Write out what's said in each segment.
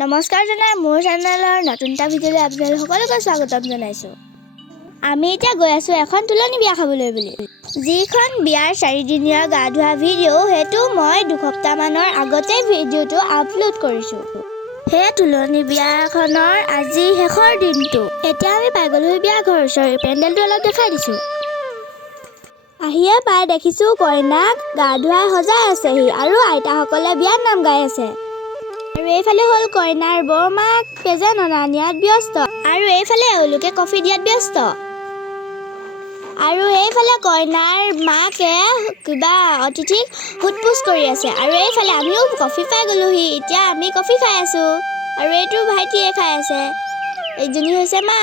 নমস্কাৰ জনাই মোৰ চেনেলৰ নতুন এটা ভিডিঅ'লৈ আপোনালোক সকলোকে স্বাগতম জনাইছোঁ। আমি এতিয়া গৈ আছোঁ এখন তুলনি বিয়া খাবলৈ বুলি। যিখন বিয়াৰ 4 দিনীয়া গা ধোৱা ভিডিঅ' সেইটো মই 2 সপ্তাহমানৰ আগতে ভিডিঅ'টো আপলোড কৰিছোঁ। সেই তুলনি বিয়াখনৰ আজি শেষৰ দিনটো। এতিয়া আমি পাই গ'লো বিয়া ঘৰ ওচৰৰ পেণ্ডেলটো অলপ দেখাই দিছোঁ। আহিয়ে পাই দেখিছোঁ কইনাক গা ধুৱাই সজাই আছেহি আৰু আইতাসকলে বিয়াৰ নাম গাই আছে। আৰু এইফালে হ'ল কইনাৰ বৰমাক প্ৰেজেণ্ট অনা নিয়াত ব্যস্ত আৰু এইফালে এওঁলোকে কফি দিয়াত ব্যস্ত। আৰু এইফালে কইনাৰ মাকে কিবা অতিথিক সোধ-পোছ কৰি আছে আৰু এইফালে আমিও কফি পাই গ'লোহি। এতিয়া আমি কফি খাই আছোঁ আৰু এইটো ভাইটিয়ে খাই আছে। এইজনী হৈছে মা।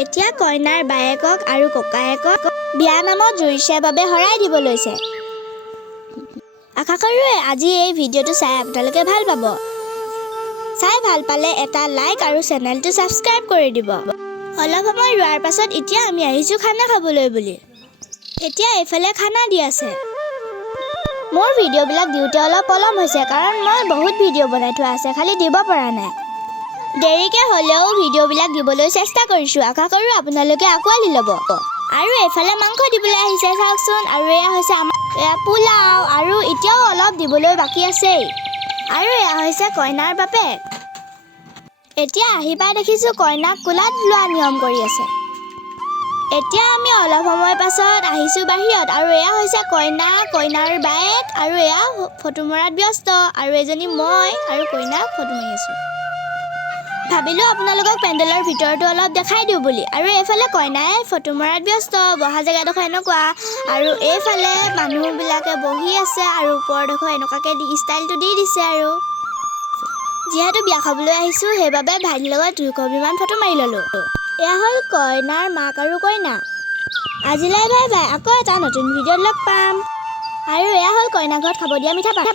এতিয়া কইনাৰ বায়েকক আৰু ককায়েকক বিয়া নামত জুইছে বাবে হৰাই দিব লৈছে। আশা কৰোঁ আজি এই ভিডিঅ'টো চাই আপোনালোকে ভাল পাব। চাই ভাল পালে এটা লাইক আৰু চেনেলটো ছাবস্ক্ৰাইব কৰি দিব। অলপ সময় ৰোৱাৰ পাছত এতিয়া আমি আহিছোঁ খানা খাবলৈ বুলি। এতিয়া এইফালে খানা দি আছে। মোৰ ভিডিঅ'বিলাক দিওঁতে অলপ পলম হৈছে কাৰণ মই বহুত ভিডিঅ' বনাই থোৱা আছে, খালি দিব পৰা নাই। দেৰিকৈ হ'লেও ভিডিঅ'বিলাক দিবলৈ চেষ্টা কৰিছোঁ। আশা কৰোঁ আপোনালোকে আঁকোৱালি ল'ব। আৰু এইফালে মাংস দিবলৈ আহিছে চাওকচোন। আৰু এয়া হৈছে আমাৰ পোলাও আৰু এতিয়াও অলপ দিবলৈ বাকী আছেই। আৰু এয়া হৈছে কইনাৰ বাপেক। এতিয়া আহি পাই দেখিছোঁ কইনাক কোলাত লোৱা নিয়ম কৰি আছে। এতিয়া আমি অলপ সময় পাছত আহিছোঁ বাহিৰত আৰু এয়া হৈছে কইনা, কইনাৰ বায়েক আৰু এয়া ফটো মৰাত ব্যস্ত আৰু এজনী মই আৰু কইনাক ফটো মাৰি আছোঁ। ভাবিলোঁ আপোনালোকক পেণ্ডেলৰ ভিতৰতো অলপ দেখাই দিওঁ বুলি। আৰু এইফালে কইনাই ফটো মৰাত ব্যস্ত, বহা জেগাডোখৰ এনেকুৱা আৰু এইফালে মানুহবিলাকে বহি আছে আৰু ওপৰডোখৰ এনেকুৱাকৈ ষ্টাইলটো দি দিছে। আৰু যিহেতু বিয়া খাবলৈ আহিছোঁ সেইবাবে ভাইটিৰ লগত 2 কপিমান ফটো মাৰি ল'লোঁ। এয়া হ'ল কইনাৰ মাক আৰু কইনা। আজিলৈ বাই বাই, আকৌ এটা নতুন ভিডিঅ'ত লগ পাম। আৰু এয়া হ'ল কইনা ঘৰত খাব দিয়া মিঠা পান।